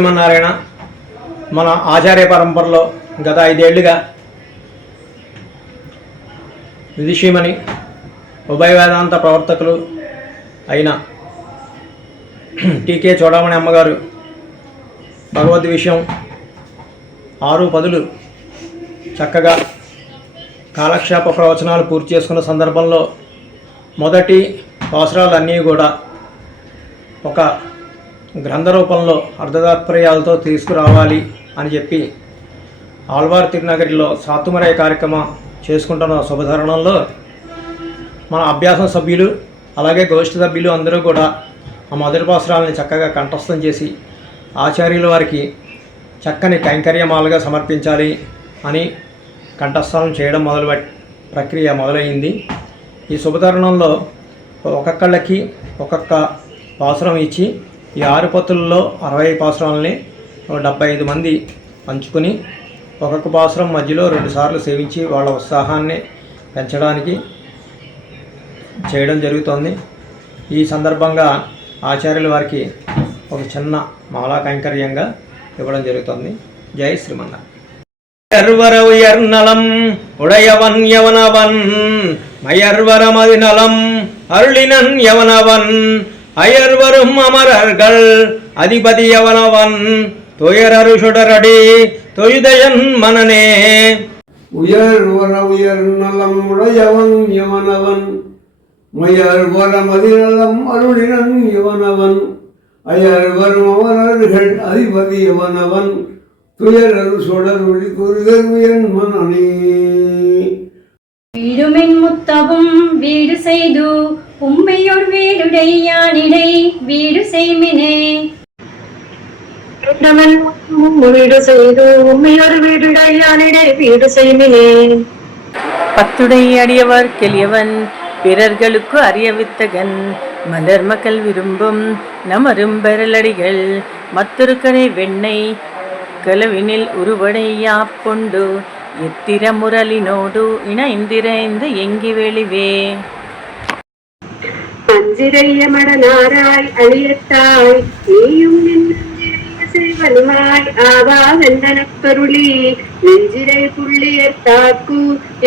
శ్రీమన్నారాయణ మన ఆచార్య పరంపరలో గత 5 ఏళ్లుగా విదుషీమణి ఉభయ వేదాంత ప్రవర్తకులు అయిన టీకే చూడమణి అమ్మగారు భగవద్ విషయం 6 చక్కగా కాలక్షేప ప్రవచనాలు పూర్తి చేసుకున్న సందర్భంలో మొదటి పాసురాలన్నీ కూడా ఒక గ్రంథ రూపంలో అర్ధతాత్పర్యాలతో తీసుకురావాలి అని చెప్పి ఆళ్వార్ తిరునగరిలో సాతుమరై కార్యక్రమం చేసుకుంటున్న శుభతరుణంలో మన అభ్యాసం సభ్యులు అలాగే గోష్ఠి సభ్యులు అందరూ కూడా ఆ మొదటి పాసురాలని చక్కగా కంఠస్థం చేసి ఆచార్యుల వారికి చక్కని కైంకర్యమాలుగా సమర్పించాలి అని కంఠస్థం చేయడం ప్రక్రియ మొదలైంది. ఈ శుభతరుణంలో ఒక్కొక్కళ్ళకి ఒక్కొక్క పాసురం ఇచ్చి ఈ 6 పత్తులలో 60 పాసురాలని 75 మంది పంచుకుని ఒక్కొక్క పాసురం మధ్యలో 2 సార్లు సేవించి వాళ్ళ ఉత్సాహాన్ని పెంచడానికి చేయడం జరుగుతోంది. ఈ సందర్భంగా ఆచార్యుల వారికి ఒక చిన్న మాలా కైంకర్యంగా ఇవ్వడం జరుగుతుంది. జై శ్రీమన్నారాయణ. மயர்வர உயர்நலம் உடையவன் எவனவன் மயர்வர மதிநலம் அருளினன் எவனவன் அயர்வரும் அமரர்கள் அதிபதி எவனவன் துயரரு சுடரடி தொழுதயன் மனனே. உயர்வர உயர்நலம் உடையவன் எவனவன் மயர்வர மதிநலம் அருளினன் எவனவன் அயர்வரும் அமரர்கள் அதிபதி எவனவன் துயரரு சுடரொளி குருதர்வியன் மனனே. வீடுமென் முத்தவும் வீடு செய்து உம்மையோர் வீடுடையானிடை வீடு செய்மினே. வீடு செய்து உம்மையோர் வீடுடையானிடை வீடு செய்மினே. பத்துடை அடியவர் கெளியவன் பிறர்களுக்கு அறியவித்தகன் மலர் மக்கள் விரும்பும் நமரும் பெறலடிகள் மத்துருக்கரை வெண்ணெய் கலவினில் உருவடையா பொண்டு எத்திர முரலினோடு இணைந்திரைந்து எங்கி வெளிவே. அஞ்சிரைய மடனாராய் அழியத்தாய் நீயும் செய்வனுமாய் ஆவா வெந்தனக்கருளி நெஞ்சிரை புள்ளியர் தாக்கு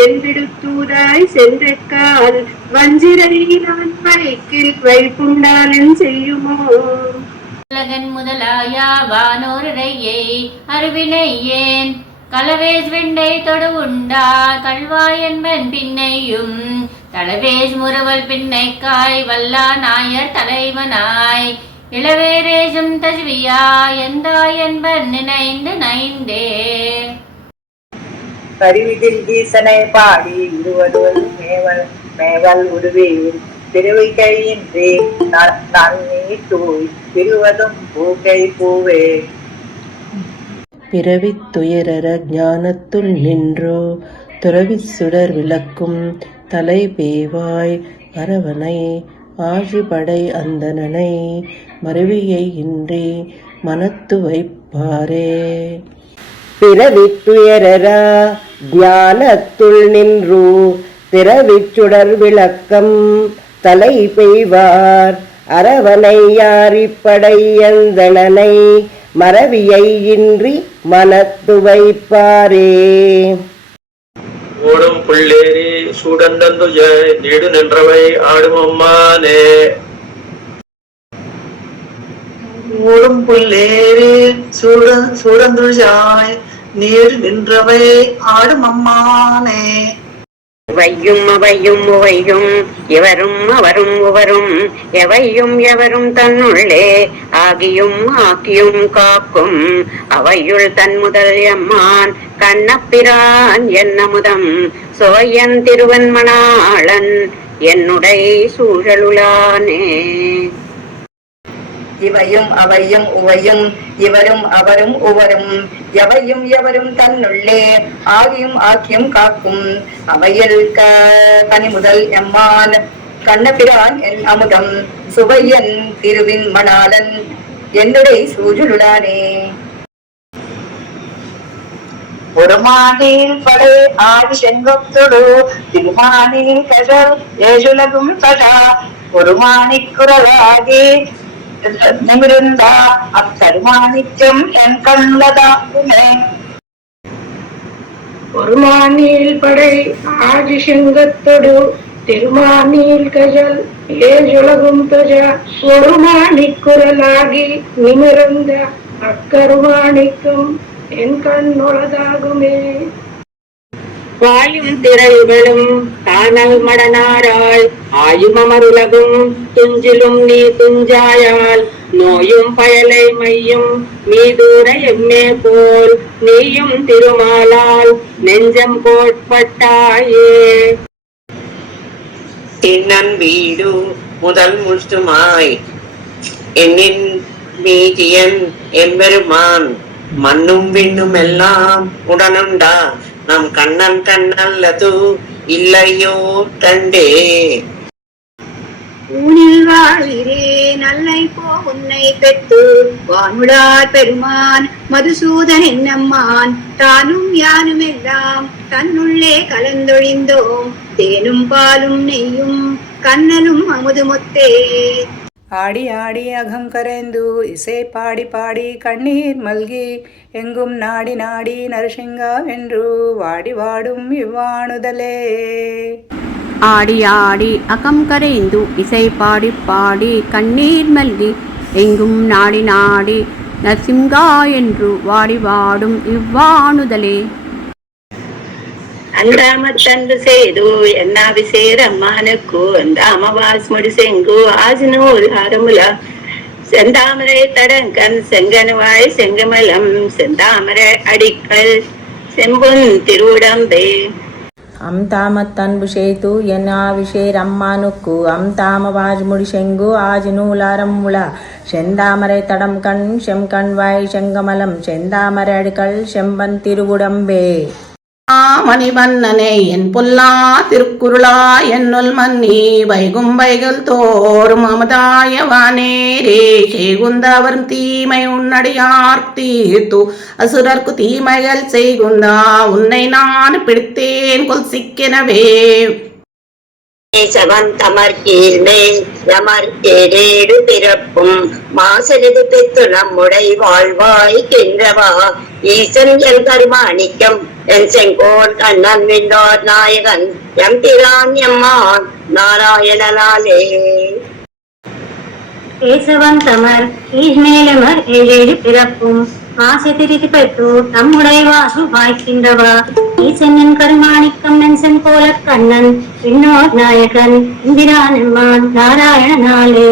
என்பிடுத்தூதாய் சென்றக்கால் வஞ்சிரை நான் வைக்கில் வைப்புண்டாலன் செய்யுமோ. உலகன் முதலாயா வானோரையை அருவினையேன் களவேஸ் வெண்டை தொடு உண்டார் கல்வாய் என்பன் பின்னையும் தளவேஸ் முறுவல் பின்னைக்காய் வல்லா நாயர் தலைவனாய் இளவேரேஜும் தஜ்வியா எந்தாய் என்பன் நினைந்து நைந்தே. கருவிதில் ஈசனை பாடி இருவதுவல் மேவல் மேவல் உருவேன் திருவை கையின்றி நான் நீட்டோய் திருவதும் பூக்கை பூவே. பிறவித் துயரற ஞானத்துள் நின்றோ துறவிச் சுடர் விளக்கும் தலை பேவாய் அரவனை ஆழிபடை அந்தனனை மருவியை இன்றி மனத்து வைப்பாரே. பிறவித் துயரற ஞானத்துள் நின்றோ திறவிச் சுடர் விளக்கம் தலை பெய்வார் அரவனை யாரிப்படை அந்தணனை மறவியை இன்றி மனத்து வைப்பாரே. ஓடும் புள்ளேரி சூடந்தந்துஜ நீடு நின்றவை ஆடும் அம்மானே. ஓடும் புள்ளேரி சூடந்துஜாய் நீடு நின்றவை ஆடும் அம்மானே. வையும் அவையும் உவையும் எவரும் அவரும் உவரும் எவையும் எவரும் தன்னுள்ளே ஆகியும் ஆக்கியும் காக்கும் அவையுள் தன் முதல் எம்மான் கண்ணப்பிரான் என்னமுதம் சோயன் திருவன் மணாளன் என்னுடை சூழலுளானே. இவையும் அவையும் உவையும் இவரும் அவரும் உவரும் எவையும் எவரும் தன்னுள்ளே ஆகியும் ஆக்கியும் காக்கும் அவையில் கனி முதல் எம்மான் கண்ணபிரான் என் அமுதம் சுவையன் திருவின் மணாளன் என்னுடைய சூழலுளானே. ஒரு மானில் படை ஆடி செங்கொத்தொடு திருமானில் கதல் ஏசுலகும் தடா ஒரு மாணிக்குரலாகி நிமிர்ந்தா அக்கருமாணிக்கம் என் கண்ணுள்ளதாகுமே. ஒரு மானில் படை ஆதி சிங்கத்தொடு திருமானில் கஜல் ஏஜுலகும் துஜ ஒரு மாணிக்குரலாகி நிமிர்ந்த அக்கருமாணிக்கம் என் கண்ணுள்ளதாகுமே. வாயும் திரைகளும் தானல் மடனாராள் ஆயும் அமருலகும் துஞ்சிலும் நீ துஞ்சாயால் நோயும் பயலை மையும் மீதூர எம்மே போல் நீயும் திருமாலால் நெஞ்சம் கோட்பட்டாயே. என்னன் வீடு முதல் முற்றுமாய் என்னின் மீதியன் எம்பெருமான் மண்ணும் விண்ணும் எல்லாம் உடனுண்டா நம் கண்ணன் கண்ணல்லது இல்லையோ கண்டே. ஊனில் வாழ்கிறே நல்லை போ உன்னை பெற்று வானுடார் பெருமான் மதுசூதன் என்னம்மான் தானும் யானும் எல்லாம் தன்னுள்ளே கலந்தொழிந்தோம் தேனும் பாலும் நெய்யும் கண்ணனும் அமுதுமுத்தே. ஆடி ஆடி அகம் கரைந்து இசை பாடி பாடி கண்ணீர் மல்கி எங்கும் நாடி நாடி நரசிங்கா வென்று வாடி வாடும் இவ்வாணுதலே. ஆடி ஆடி அகம் கரைந்து இசை பாடி பாடி கண்ணீர் மல்கி எங்கும் நாடி நாடி நரசிங்கா என்று வாடி வாடும் இவ்வாணுதலே. அந்தாமத்தன்று செய்து என்னாவிசேரம்மானுக்கு அந்தாமவாஸ் முடிசெங்கு ஆசினூர் ஆரமுல செந்தாமரை தடங்கன் செங்கனுவாய் செங்கமலம் செந்தாமரை அடிக்கல் செம்புன் திருவுடம்பே. அம்தாமத்தன்பு சேத்து என்னாவிஷேரம்மானுக்கு அம்தாமவாஜ் முடிசெங்கு ஆஜினூலாரமுல செந்தாமரை தடம் கண் செம்கண்வாய் செங்கமலம் செந்தாமரை அடிக்கல் செம்பன் திருவுடம்பே. மணிவண்ணனே என் பொல்லா திருக்குருளா என்னுள் மன்னி வைகும் வைகள் தோறும் அமதாயவானேரே செய்குந்தவரும் தீமை உன்னடியார் தீர்த்து அசுரர்க்கு தீமைகள் செய்குந்தா உன்னை நான் பிடித்தேன் கொல் சிக்கெனவே. தமர் கீழ்மே யமர் ஏழேடு பிறப்பும் மாசெழுது பெற்று நம்முடை வாழ்வாய் கின்றவா ஈசன் என் கருமாணிக்கம் என் செங்கோல் கண்ணன் விண்ணோர் நாயகன் எம் பிரான் எம்மான் நாராயணனாலே. கேசவன் தமர் கீழ்மேலமர் ஏழேழு பிறப்பும் ஆசை திரித்து பெற்று நம்முடைய வாசு வாய்க்கின்றவா ஈசனின் கருமாணிக்கம் நெஞ்சன் போல கண்ணன் விண்ணோர் நாயகன் இந்திரானம்மான் நாராயணனாலே.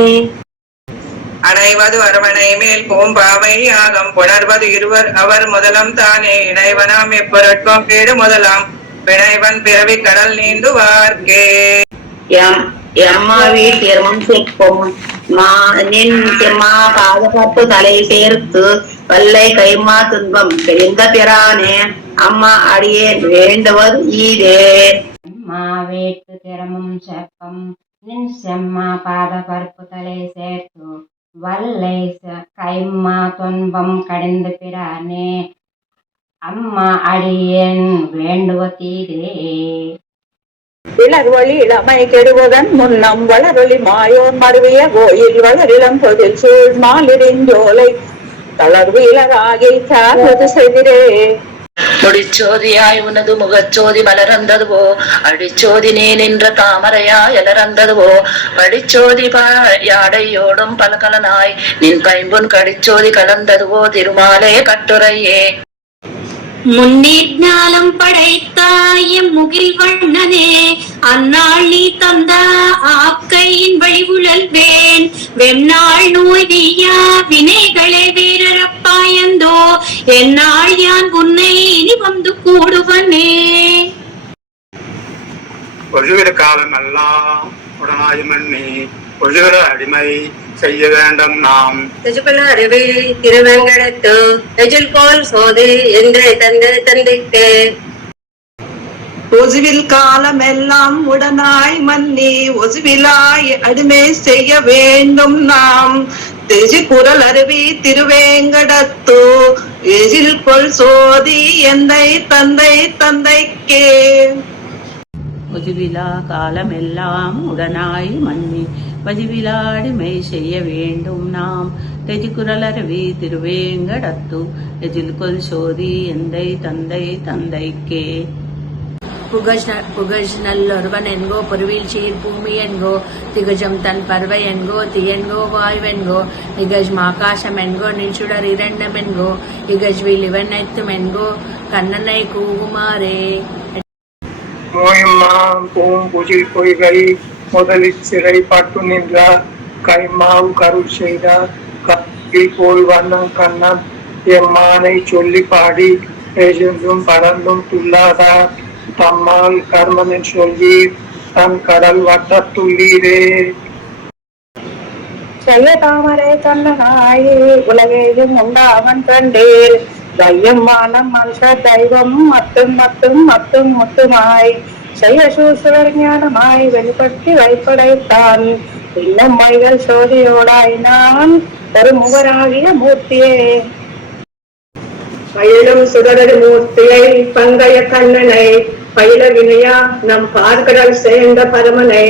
அணைவது அரவணை மேல் பூம்பாவை ஆகம் புணர்வது இருவர் அவர் முதலம் தானே இணைவனாம் எப்பொருட்கும் கேடு முதலாம் பிணைவன் பிறவி கடல் நீந்துவார்க்கே. எம்மாவி திருமம் சேர்ப்போம் நின் செம்மா பாதகப்பு தலை சேர்த்து வல்லை கைமா துன்பம் தெரிந்த பிரானே அம்மா அடியே வேண்டுவது ஈரே. அம்மா வேட்டு திறமும் செப்பம் நின் செம்மா பாத பருப்பு தலை சேர்த்து வல்லை கைமா துன்பம் கடிந்த பிரானே அம்மா அடியேன் வேண்டுவதீரே. இளர்வழி இளமை கெடுவதன் முன்னம் வளரொலி மாயோன் மருவிய கோயில் வளரிளம் பொதில் சூழ் மாலிரிஞ்சோலை தளர்வு இளராகி சார்வது செதிரே. முடிச்சோதியாய் உனது முகச்சோதி மலர்ந்ததுவோ அடிச்சோதி நீ நின்ற தாமரையாய் எலர்ந்ததுவோ படிச்சோதி யாடையோடும் பலகலனாய் நின் பைம்புன் கடிச்சோதி கலந்ததுவோ திருமாலே கட்டுரையே. முன்னீர் ஞானம் படைத்தாயம் முகில் வண்ணனே அந்நாள் நீ தந்த ஆக்கையின் வழிவுழல்வேன் வெண்ணாள் நோய் நீயா வினைகளே வீரரப்பாயந்தோ எந்நாள் யான் உன்னை இனி வந்து கூடுவனே. ஒழுகிற காலம் எல்லாம் உடனாய் மண்ணி ஒழுகிற அடிமை செய்ய வேண்டும் நாம் அருவி திருவெங்கடத்து எஜில் போல் சோதி என்று தந்தைக்கு ஒசுவில் காலம் எல்லாம் உடனாய் மன்னி ஒசுவிலாய் அடிமை செய்ய வேண்டும் நாம் தெஜி குரல் அருவி திருவேங்கடத்து எஜில் கொள் சோதி எந்தை தந்தை தந்தைக்கே. ஒதுவிலா காலமெல்லாம் உடனாய் மன்னி பதிவிலாடிமை செய்ய வேண்டும் நாம் தெஜிகுரலருவி திருவேங்கடத்து எஜில் கொல் சோதி எந்தை தந்தை தந்தைக்கே. புகழ் நல்லொருவன் என்கோ பொருவில் சீர் பூமி என்கோ திகஜம் தன் பறவை என்கோ தீயன்கோ வாய்வென்கோ இகஜ் ஆகாசம் என்கோ நின்சுடர் இரண்டம் என்கோ இகஜ் விழிவன் எத்தும் என்கோ கண்ணனை கூகுமாரே. நோயம்மாம் பூங்குஜில் பொய்கை முதலில் சிறை பட்டு நின்றார் கைமாவு கருள் செய்தார் கப்பில் போல் வண்ணம் கண்ணன் எம்மானை சொல்லி பாடி பேசுந்தும் பறந்தும் துள்ளாதார் தம்மால் கர்மனின் சொல்லி தன் கடல் வட்டத்துள்ளீரே. தாமரை கண்ணனாயே உலகேயும் உண்டாவன் கண்டேன் தையம்மானம் மனுஷ தெய்வம் மத்தும் மத்தும் மத்தும் முத்துமாய் சூசுவர் ஞானமாய் வெளிப்படுத்தி வைப்படைத்தான் இன்னும் மைகள் சோதியோடாய் நான் ஒரு முகராகிய மூர்த்தியே. பயிலும் சுடரடி மூர்த்தியை பங்கைய கண்ணனை பயில வினையா நம் பார்க்கடல் சேர்ந்த பரமனை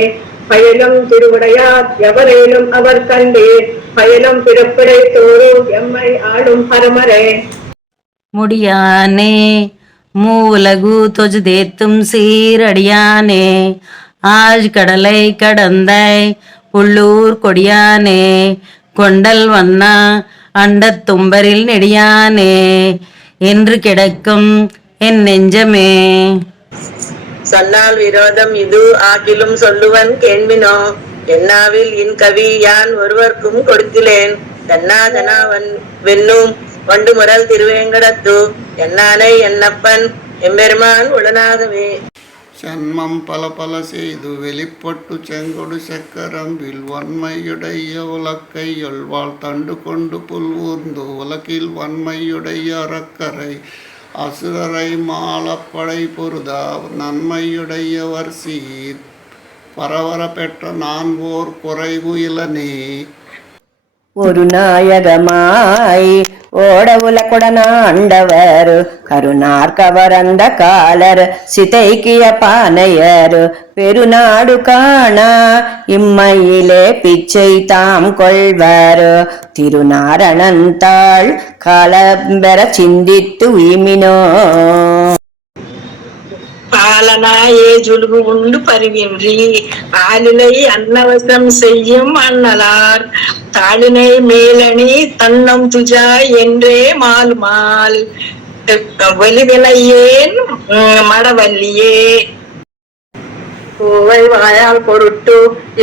பயிலும் திருவுடையார் எவரேனும் அவர் கண்டீர் பயிலும் பிறப்பிடை தோறு எம்மை ஆடும் பரமரே. முடியானே மூலகு தொஜு தேத்தும் சீரடியானே ஆஜ் கடலை கடந்தாய் உள்ளூர் கொடியானே கொண்டல் வண்ணா அண்டத் தும்பரில் நெடியானே என்று கிடக்கும் என் நெஞ்சமே. சொன்னால் விரோதம் இது ஆகிலும் சொல்லுவன் கேள்வினோ என்னாவில் இன் கவி யான் ஒருவர்க்கும் கொடுத்திலேன் தன்னாதனாவன் வென்னும் வண்டு முரல் திருவேங்கடத்து என்னானை என்னப்பன் எம்பெருமான் உடனாகவே. சன்மம் பல பல செய்து வெளிப்பட்டு செங்கொடு சக்கரம்பில் வன்மையுடைய உலக்கை ஒல்வாள் தண்டு கொண்டு புல் ஊர்ந்து உலகில் வன்மையுடைய அறக்கரை அசுரரை மாலப்படை பொருதா நன்மையுடையவர் சீர் பரவர பெற்ற நான் ஓர் குறைவு இளனே. ஒரு நாயகமாய் ஓட உலகுடனாண்டவர் கருணார் கவரந்த காலர் சிதைக்கிய பானையர் பெருநாடு காணா இம்மையிலே பிச்சை தாம் கொள்வர் திருநாரணந்தாள் காலம்பெற சிந்தித்து உய்மினோ. பாலனாயே ஜுலுகு உண்டு பரிவின்றி ஆளிலை அன்னவசம் செய்யும் அண்ணலார் தாளினை மேலணி தன்னம் துஜா என்றே மால் மால் வெளிவினையேன் மடவல்லியே. கோவை வாயால் பொருட்டு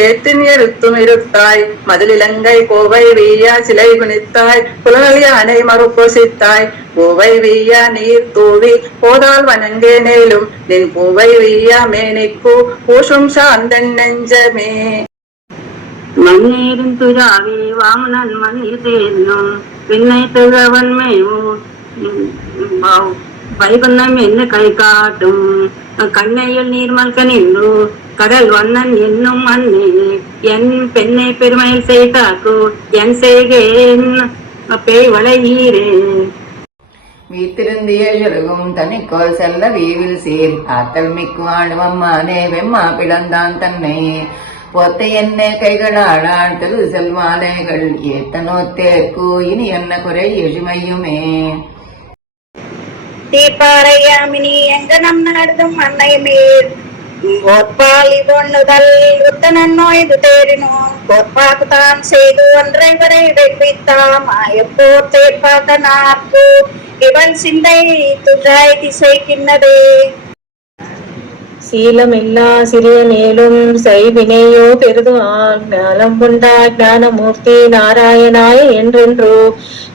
ஏத்தின் எழுத்தும் இருத்தாய் மதிலிலங்கை கோவை வீயா சிலை குனித்தாய் புலனொலி அணை மறுப்பொசித்தாய் கோவை வீயா நீர் தூவி போதால் வணங்கே நேலும் நின் பூவை வீயா மேனிக்கு பூஷும் சாந்தன் நெஞ்சமே. மண்ணீரின் துஜாவி வாமனன் மண்ணில் தேனும் பின்னை திகவன்மையும் வைகுந்தம் என்ன கை காட்டும் கண்ணையில் நீர்மல்க நின்று கடல் வண்ணன் என்னும் அண்ணே என் பெண்ணை பெருமையில் செய்தாக்கு என் செய்கேன் பேய் வளையீரே. வீத்திருந்திய ஜொருகும் தனிக்கோல் செல்ல வீவில் சீர் ஆத்தல் மிக்கு ஆடுவம்மானே வெம்மா பிளந்தான் தன்னை பொத்த என்ன கைகளாடான் திரு செல்வாலைகள் ஏத்தனோ தேர்க்கு இனி என்ன குறை எழுமையுமே. தீப்பாறையாமினி எங்கனம் நடத்தும் அன்னை மேல் கோற்பால் இதொன்னுதல் உத்தனன் நோய்து தேரினோ கோற்பாக்கு தான் செய்து ஒன்றை வரை வைத்தாம் ஆயப்போர் தேர்ப்பாக்க நாக்கு இவள் சிந்தை துஜாய் திசைக்கின்னதே. சீலமில்லா சிறிய மேலும் செய்வினையோ பெருதுவான் ஞானம் உண்டா ஞானமூர்த்தி நாராயணாய என்றென்றோ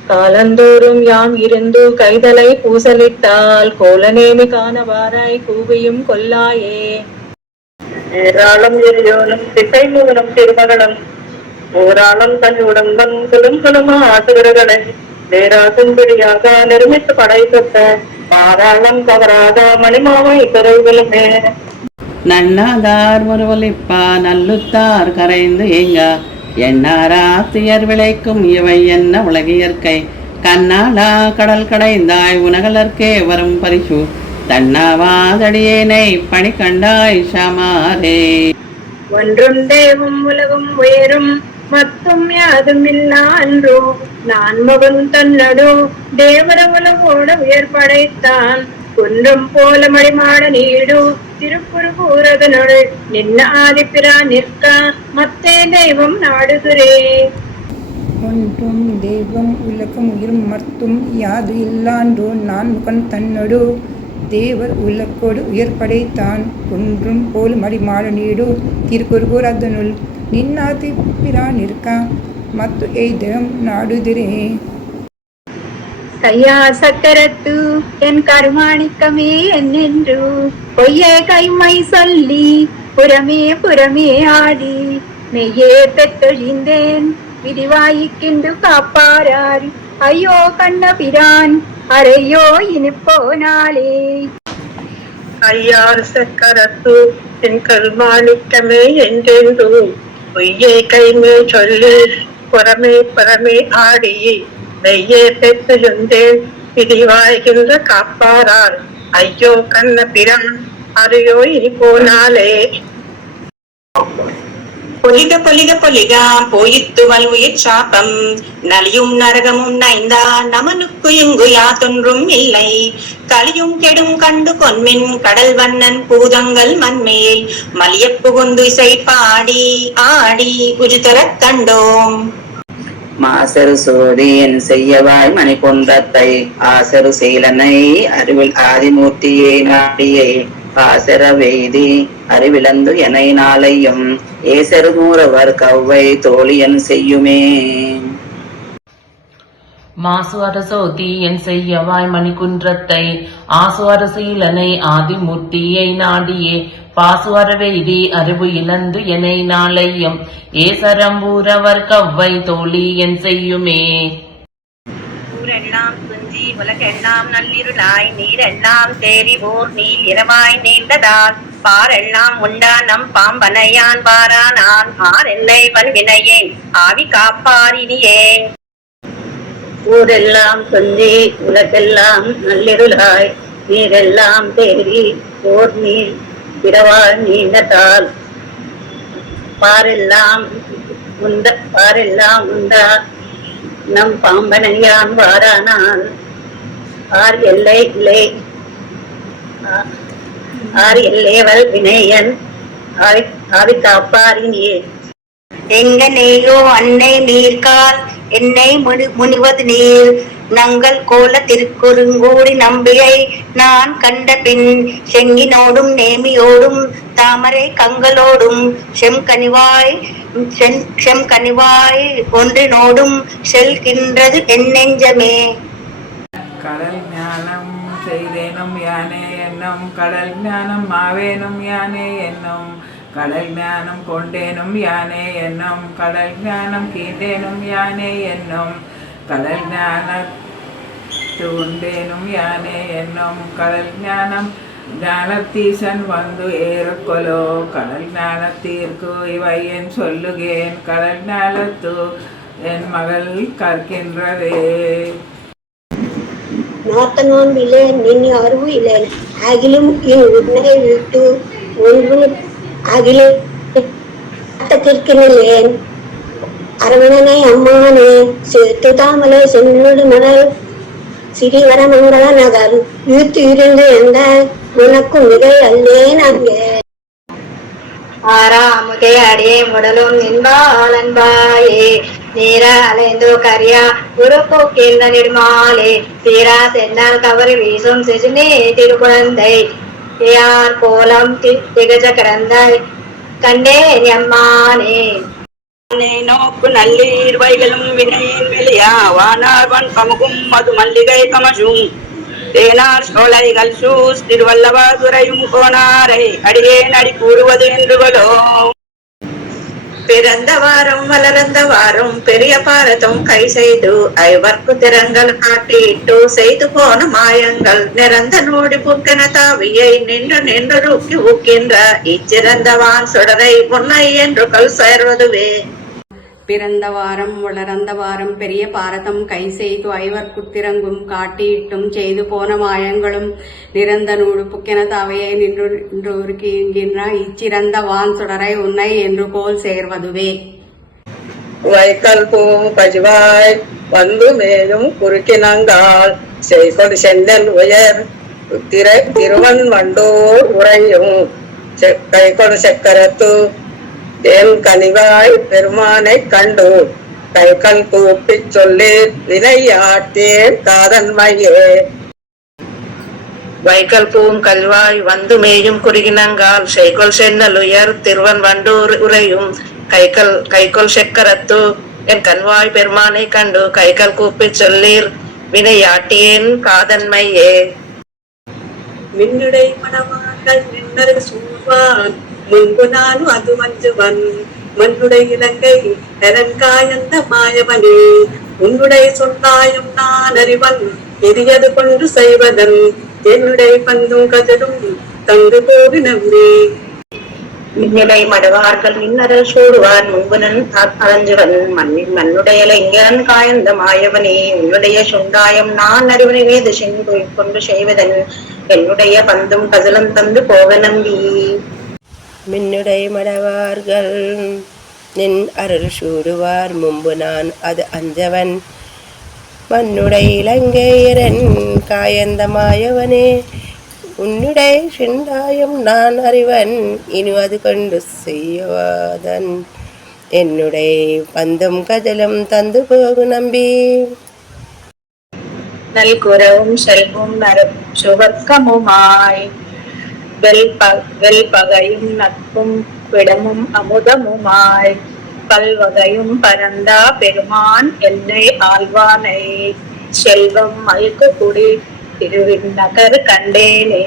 காலந்தோறும் யாம் இருந்து கைதலை பூசலிட்டால் கோலநேமி காணவாராய் கூவியும் கொல்லாயே. ஏராளம் எரியோனும் திசை மூலம் திருமகனும் ஓராளம் தன் உடம்பன் குலுமா ஆசுகிறகளை நேராசும்படியாக நிர்மித்து படைத்த பாராளம் கவராத மணிமாவை குறைகளுமே. நன்னாதார் ஒருவலிப்பா நல்லுத்தார் கரைந்து ஏங்கா எண்ணாரா துயர் விளைக்கும் இவை என்ன உலகியற்கை கண்ணாளா கடல் கடைந்தாய் உனகலர்க்கே வரும் பரிசு தன்னாவாதடியேனை பணி கண்டாய் சாமாரே. ஒன்றும் தேவும் உலகும் உயரும் மத்தும் யாதும் இல்லா அன்றோ நான் மகன் தன்னடோ தேவர உலகோட உயர் படைத்தான் குன்றும் போல மடிமாட நீடு திருப்புரு கூறதனோடு நின்ன ஆதிப்பிரா நிற்க மத்தே தெய்வம் நாடுகிறே. ஒன்றும் தெய்வம் உலகம் உயிரும் மர்த்தும் யாது இல்லான்றோ நான் முகன் தன்னொடு தேவர் உலக்கோடு உயர் படைத்தான் குன்றும் போல் மடிமாட நீடு திருக்குறுகூர் அதனுள் நின்னாதி பிரான் இருக்க மத்து எய்தம் நாடுதிரே. கையா சக்கரத்து என் கருமாணிக்கமே என்னென்று பொய்யே கைமை சொல்லி புறமே புறமே ஆடி மெய்யே பெற்றொழிந்தேன் விரிவாயிக்கின்று காப்பாரார் ஐயோ கண்ண பிரான் அறையோ இனிப்போனாலே. ஐயார் சக்கரத்து என் கருமாணிக்கமே என்றென்று பொய்யை கைமே சொல்லி புறமே புறமே ஆடி மெய்யே பெற்றிருந்தேன் பிரிவாய்கின்ற காப்பாரார் ஐயோ கண்ண பிரான் அறையோ இனி போனாலே. பொலிக பொலிக பொலிகா போயித்து வலுயிர் சாப்பம் நலியும் நரகமும் நைந்தா நமனுக்கு இங்கு யாதொன்றும் இல்லை கலியும் கெடும் கண்டு கொன்மின் கடல் வண்ணன் பூதங்கள் மண்மேல் மலிய புகுந்து இசை பாடி ஆடி உஜுதரக் கண்டோம். மாசரு சோதி என் செய்யவாய் மணி கொன்றத்தை ஆசரு சீலனை அறிவில் ஆதிமூர்த்தியே நாடியே பாசர வெய்தி அறிவிழந்து எனை நாளையும் ஏசரு மூரவர் கவ்வை தோழியன் செய்யுமே. மாசு அரசோதி என் செய்யவாய் மணிக்குன்றத்தை ஆசு அரசீலனை ஆதிமூர்த்தியை நாடியே பாசு அரவெய்தி அறிவு இழந்து எனை நாளையும் ஏசரம்பூரவர் கவ்வை தோழி என் செய்யுமே. ஊரெல்லாம் துஞ்சி உலகெல்லாம் நள்ளிருளாய் நீரெல்லாம் தேறி ஓர் நீல் இரவாய் நீண்டதால் பாரெல்லாம் உண்டானம் பாம்பனையான் வாரானான் ஆரெல்லை வல்வினையேன் ஆவி காப்பாரினியே. ஊரெல்லாம் துஞ்சி உலகெல்லாம் நள்ளிருளாய் நீரெல்லாம் தேறி ஓர் நீர் இரவாய் நீண்டதால் பாரெல்லாம் உண்டா நம் பாம்பனையான் வாரானான் ஆர் எல்லேவல் வினையன் ஆவி காப்பாரினியே. எங்கனேயோ அன்னை நீர்கால் என்னை முனிவது நீர் நங்கள் கோல திருக்குறுங்கூடி நம்பியை நான் கண்ட பின் செங்கினோடும் நேமியோடும் தாமரை கங்களோடும் செம்கனிவாய் ஒன்றினோடும் செல்கின்றது என் நெஞ்சமே. கடல் ஞானம் செய்தேனும் யானே என்னும் கடல் ஞானம் மாவேனும் யானே என்னும் கடல் ஞானம் கொண்டேனும் யானே என்னும் கடல் ஞானம் கீண்டேனும் யானே என்னும் கடல் ஞானத்து உண்டேனும் யானே என்னும் கடல் ஞானம் ஞானத்தீசன் வந்து ஏறுக்கொலோ கடல் ஞானத்தீர்க்கு இவை என் சொல்லுகேன் கடல் ஞானத்து என் மகள் கற்கின்றதே. நாத்தனாம்பிலே நின் அறிவு இல்லை அகிலும் என் உன்னை விட்டு ஒன்று அகிலே கேட்கிறேன் அரவணனை அம்மானே சேர்த்து தாமலை சென்னோடு மணல் சிறிவர மங்கள நகர் ஈர்த்து இருந்து எந்த உனக்கு மிகை அல்லேன் அங்கே. ஆறாமுதே அடியே முடலும் நின்பாளன்பாயே நீரா அலைந்தோ கரியா குரு போக்கின்ற நிர்மாலே சீரா சென்னால் கவரி வீசும் சிசுனே திருக்குழந்தை யார் கோலம் திகஜ கிடந்தாய் கண்டேன் எம்மானே. நோக்கு நல்லீர் வைகளும் வினையின் வெளியா வானார்வன் கமுகும் மது மல்லிகை கமசும் தேனார் சோலைகள் சூஸ் திருவல்லவர் துறையும் கோனாரை அடியேன் அடி கூறுவது என்றுகளோ. பிறந்த வாரம் வளர்ந்த வாரம் பெரிய பாரதம் கை செய்து ஐவர்க்கு திறங்கள் காட்டிட்டு செய்து போன மாயங்கள் நிறந்த நோடி புக்கென தாவியை நின்று ஊக்கி ஊக்கின்ற இச்சிறந்தவான் சுடரை பொன்னை என்று கல் சேர்வதுவே. பிறந்த வாரம் வளர்ந்த வாரம் பெரிய பாரதம் கை செய்து ஐவர் புத்திரங்கும் காட்டியிட்டும் செய்து போன மாயங்களும் நிறந்த நூடு புக்கென தாவையை நின்றுகின்ற இச்சிறந்த வான் சுடரை உன்னை என்று போல் சேர்வதுவே. வைக்கல் பூ பஜுவாய் வந்து மேலும் குறுக்கினங்கால் செய்கொடு சென்னல் உயர் திருவன் வண்டோர் உறையும் கைகொடு சக்கரத்து என் கனிவாய் பெருமானை கண்டு கைகள் கூப்பி சொல்லி வினையாட்டேன் காதன்மையே. வைக்கல் பூம் கல்வாய் வந்து மேயும் குறுகினங்கால் செய்கொள் சென்னலுயர் திருவன் வண்டூர் உரையும் கைகொள் செக்கரத்து என் கண்வாய் பெருமானை கண்டு கைகள் கூப்பி சொல்லீர் வினையாட்டியேன் காதன்மையே. மின்னுடை மணவார்கள் நின்னரு சூழ்வான் முன்பு நானும் அது மஞ்சுவன் மண்ணுடை இலங்கை நரன்காயந்த மாயவனே உன்னுடைய சொன்னாயும் நான் அறிவன் எரியது கொண்டு செய்வதன் என்னுடைய பந்தும் கதிரும் தந்து போது நம்பி. மின்னிடை மடவார்கள் மின்னரல் சூடுவான் முன்புனன் அலைஞ்சுவன் மண்ணுடைய இங்கரன் காயந்த மாயவனே உன்னுடைய சுண்டாயம் நான் அறிவனை வேது சென்று கொண்டு செய்வதன் என்னுடைய பந்தும் கதிலம் தந்து போக நம்பி. மின்னுடை மடவார்கள் நின் அருள் சூடுவார் முன்பு நான் அது அஞ்சவன் மண்ணுடை இலங்கையரன் காயந்த மாயவனே உன்னுடைய சிண்டாயம் நான் அறிவன் இனி அது கொண்டு செய்யவாதன் என்னுடைய பந்தும் கஜலம் தந்து போகு நம்பி. நல்குறவும் செல்வம் நரும் சுவர்க்கமுமாய் வெல்பகையும் நட்பும் விடமும் அமுதமுமாய் பல்வகையும் பரந்தா பெருமான் என்னை ஆழ்வானை செல்வம் மல்கு குடி திருவிண்ணகர் கண்டேனே.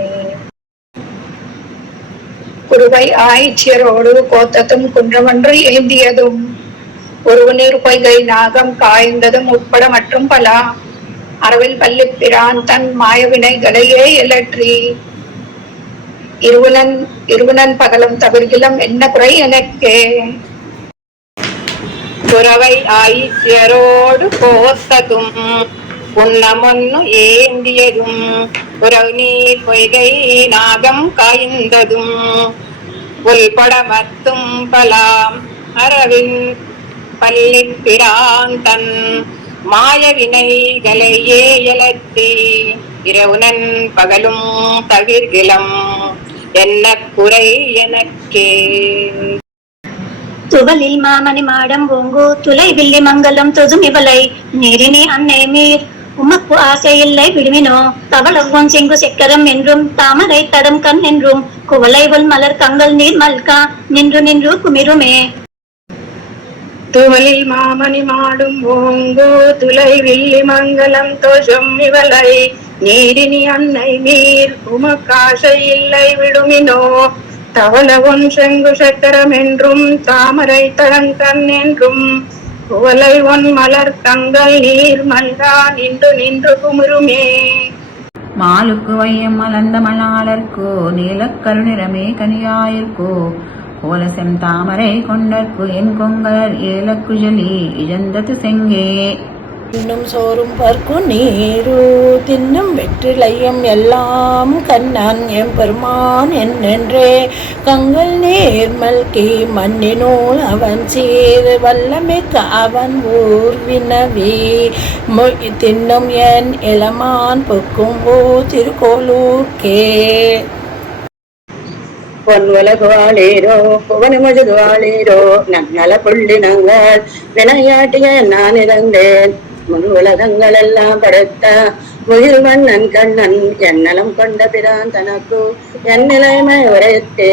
குருவை ஆய்ச்சியரோடு கோத்தத்தும் குன்றமன்று ஏந்தியதும் ஒருவனீர் பொய்கை நாகம் காய்ந்ததும் உட்பட மற்றும் பல அரவில் பள்ளிப்பிரான் தன் மாயவினைகளையே எழற்றி இருவனன் பகலும் தவிர்கிலம் என்ன குறை எனக்கே. குறவை ஆயிச்சியரோடு கோத்ததும் உன்னமொன்னு ஏந்தியதும் உறவு நீர் பொய்கை நாகம் காய்ந்ததும் உள்படமத்தும் பலாம் அரவின் பள்ளிப்பிரான் தன் மாயவினைகளையே எழத்தி இரவுனன் பகலும் தவிர்கிலம் என்ன குறை எனக்கே. துவலில் மாமணி மாடம் பூங்கு துளை வில்லி மங்கலம் தொதும் இவளை நீரினி அன்னை மீர் உமக்கு ஆசை இல்லை விடுமினோ தவளவும் செங்கு செக்கரம் என்றும் தாமரை தடம் கண் என்றும் குவளை உள் மலர் கங்கள் நீர் மல்கா நின்று நின்று குமிருமே. துவலில் மாமணி மாடும் பூங்கு துளை வில்லி மங்கலம் தோஷம் இவளை நீரினி அன்னை மீர் உமக்காசை இல்லை விடுமினோ தவளவொன் செங்கு சக்கரம் என்றும் தாமரை தரங்கண் என்றும் குவலை ஒன் மலர் தங்கள் நீர் மல்கா நின்று நின்று குமுருமே. மாலுக்கு வையம் மலர்ந்த மணாளர்க்கோ நீலக்கருநிறமே கனியாயிற்கோ கோலசெம் தாமரை கொண்டற்கு என் கொங்கர் ஏலக்குஜலி இழந்தது செங்கே. இன்னும் சோறும் பர்க்கு நீரு தின்னும் வெற்றிலையும் எல்லாம் கண்ணன் எம் பெருமான் என்னென்றே கங்கள் நீர்மல்கி மண்ணினூல் அவன் சீர் வல்லமிக்க அவன் ஊர் வினவி தின்னும் என் இளமான் பொக்கும் ஊ திருக்கோளூர்க்கே. பொன்வலகுவாளீரோ புவனமுழுதுவாளீரோ நன்னல புள்ளினங்கள் வினையாட்டிய நான் இறந்தேன் முன் உலகங்கள் எல்லாம் படுத்த முகில் வண்ணன் கண்ணன் எண்ணலம் கொண்ட பிரான் தனக்கு என் நிலைமை உரைத்தே.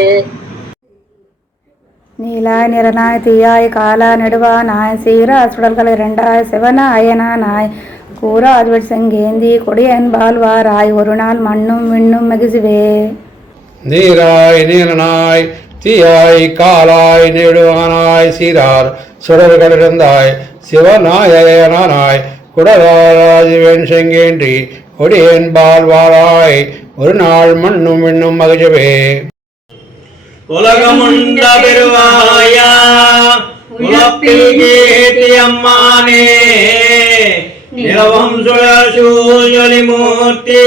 நீலாய் நிறனாய் தீயாய் காலா நெடுவானாய் சீரா சுடல்கள் இரண்டாய் சிவனாயனானாய் கூறாஜ் செங்கேந்தி கொடியன் பால்வாராய் ஒரு நாள் மண்ணும் விண்ணும் மகிழ்வே. நீராய் நீலனாய் தீயாய் காலாய் நெடுவானாய் சீரார் சுடர்களிருந்தாய் சிவநாயனானாய் குடராஜிவன் செங்கேன்றி கொடியன் பால்வாராய் ஒரு நாள் மண்ணும் விண்ணும் மகிழ்வே. உலகமுண்ட பெருவாயா உலப்பில் கீர்த்தி அம்மானே நிலவம் சுழற்சூழலி மூர்த்தி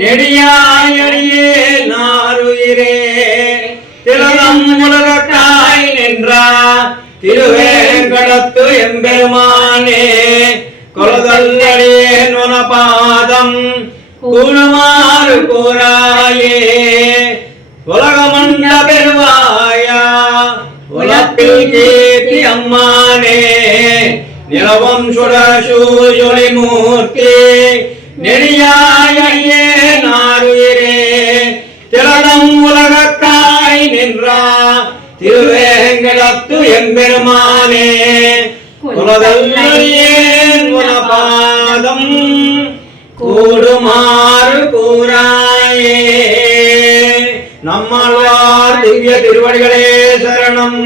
நெடியாயடியே நாருயிரே திலகம் உலகத்தாய் நின்றார் திருவேங்கடத்து எம்பெருமானே கொலதல்லடியே நுணபாதம் கூறுமாறு கூறாயே உலகமண்ட பெருவாயா உலப்பில் கீர்த்தி அம்மானே நிலவம் சுடசூழொளி மூர்த்தி நெடியாயே நாருயிரே திலகம் உலகத்தாய் நின்றா திருவேங்கடத்து எம்பெருமானே குலதல்லையேன் உனபாதம் கூடுமாறு கூறாயே. நம்மாழ்வார் திவ்ய திருவடிகளே சரணம்.